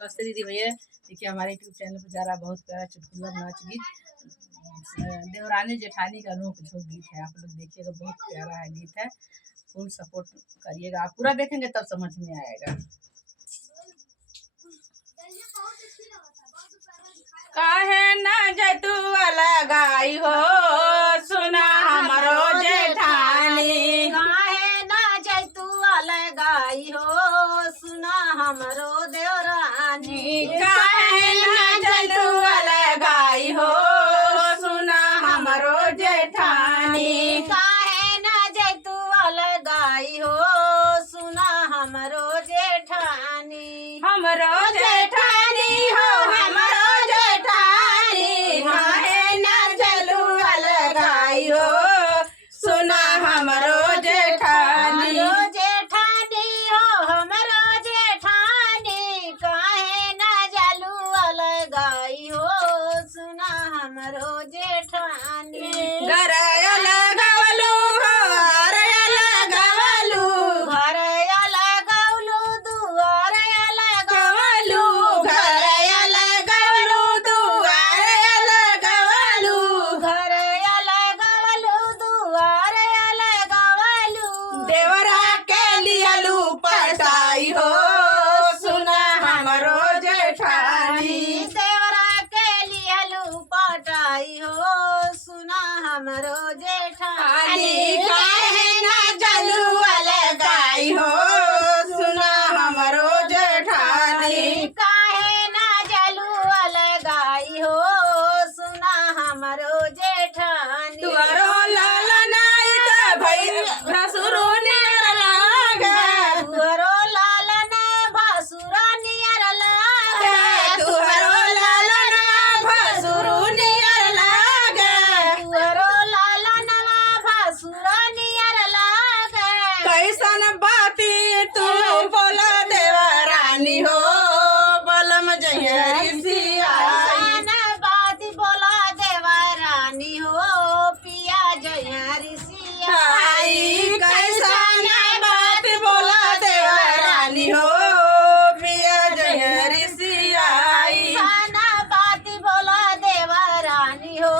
नमस्ते दीदी भैया। देखिए हमारे यूट्यूब चैनल पर जा रहा बहुत प्यारा चुटकुला नाच गीत देवरानी जेठानी का अनोख झोंक गीत है। आप लोग देखिएगा, बहुत प्यारा है गीत है। फुल सपोर्ट करिएगा, आप पूरा देखेंगे तब समझ में आएगा। काहे ना जतू लगाई हो सुना हमरो जेठानी, काहे ना जैतू लगाई हो सुना हमरो देवरानी, काहे ना जतू लगाई हो सुना हमरो जेठानी, काहे ना जैतू लगाई हो सुना हमरो जेठानी, हमरो जेठानी हो हमरो जेठानी, काहे ना जलू लगाई हो सुना हमरो जेठानी, हमरो जेठानी हो हमरो जेठानी, काहे ना जलू लगाई हो सुना हमरो जेठानी, गरया लगावलू हो अरया लगावलू, घरया लगौलू दुआरया गवलू घरया लगावलू दुआरया लगावलू, घरया लगौलू दुआरया लगौलू, देवरा के लियलू पटाई हो सुना हमरो जेठानी, देवरा के लियलू पटाई हो सुना हमरो जेठानी, काहे ना जलुआ लगाई हो सुना हमरो जेठानी, काहे ना जलुआ लगाई हो सुना हमरो जेठानी, तुअरो लाला नाई त भई भसुरु नियर लागे, तुअरो लालन भासुरा नियर लागे, तुअरो लाला ना भसुरु नियर लागे, तुअरो लालन भासुरा नियर लागे, कैसन बाती तू बोला देवरानी हो बलम जहरी सियाई, कैसन बात बोला देवरानी हो पिया जयहरी सिया, आई कैसन बात बोला देवरानी हो पिया जहरी सियाई, कैसन बात बोला देवरानी हो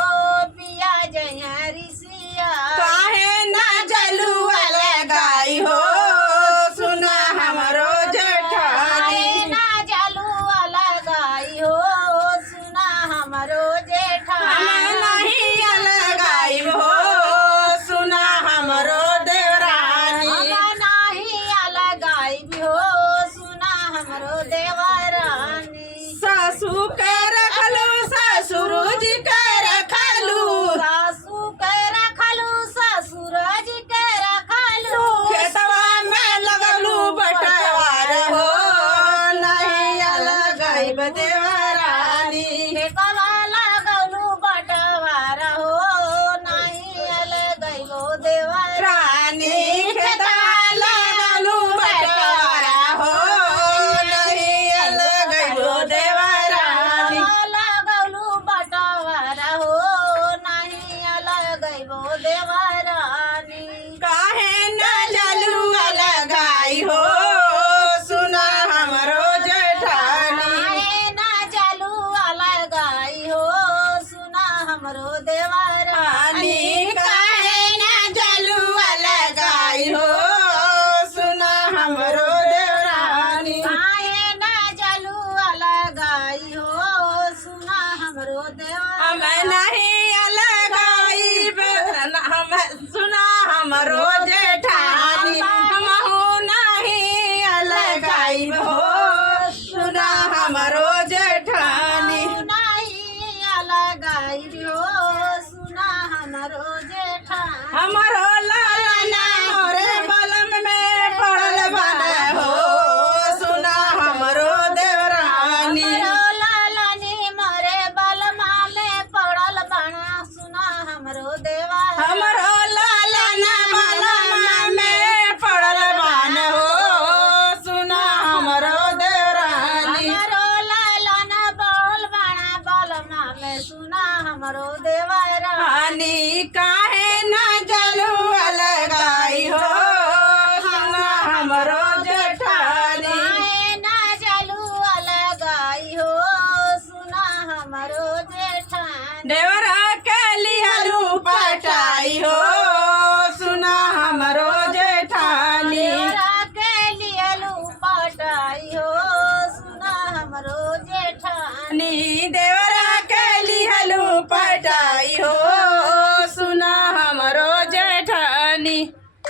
पिया जयहरी सिया, काहे ना जलुआ लगाई हो सुना हमरो जेठानी, काहे ना जलुआ लगाई हो सुना हमरो जेठानी, हमें नहीं लगाई हो सुना हमरो देवरानी, हम नाही लगाई हो सुना हमरो देवरानी, सासू के रखलू ससुर जी के रखलू, सासू के रखलू ससुर जी के रखलू, खेतवा में लगलू बटवार हो नहीं लगाई देवरानी, खेतवा लगलू बटवार हो नहीं लगैलो देवरानी, रानी खेतवा लगलू बटवार हो नहीं लगैलो देवरानी, लगलू बटवार हो नहीं लगैलो देवरानी, काहे न जलुआ लगाई हो सुना हमरो जेठानी, काहे ना जलुआ लगाई हो सुना हमरो देवरानी, रानी काहे न जलुआ लगाई हो सुना हमरो देवरानी, काहे ना जलुआ लगाई हो सुना हमरो हम देवरानी, नहीं लगाई हम सुना हमरो जेठानी, हमहू नहीं लगाई हो सुना हमरो जेठानी, नहीं लगाई हो सुना हमरो जेठानी, हमरो लालना मोरे बलम में पड़ल बने हो सुना हमरो देवरानी, हमरो लालनी मरे बलमा में पड़ल बना सुना हमरो देवरानी, हमरो लालना बलम में पड़ल बने हो सुना हमरो देवरानी, हमरो लालन बोल बना बलमा में सुना हमरो देवरानी, रानी काहे ना जलुआ लगाई हो सुना हमरो जेठानी, काहे ना जलुआ लगा बानी देवा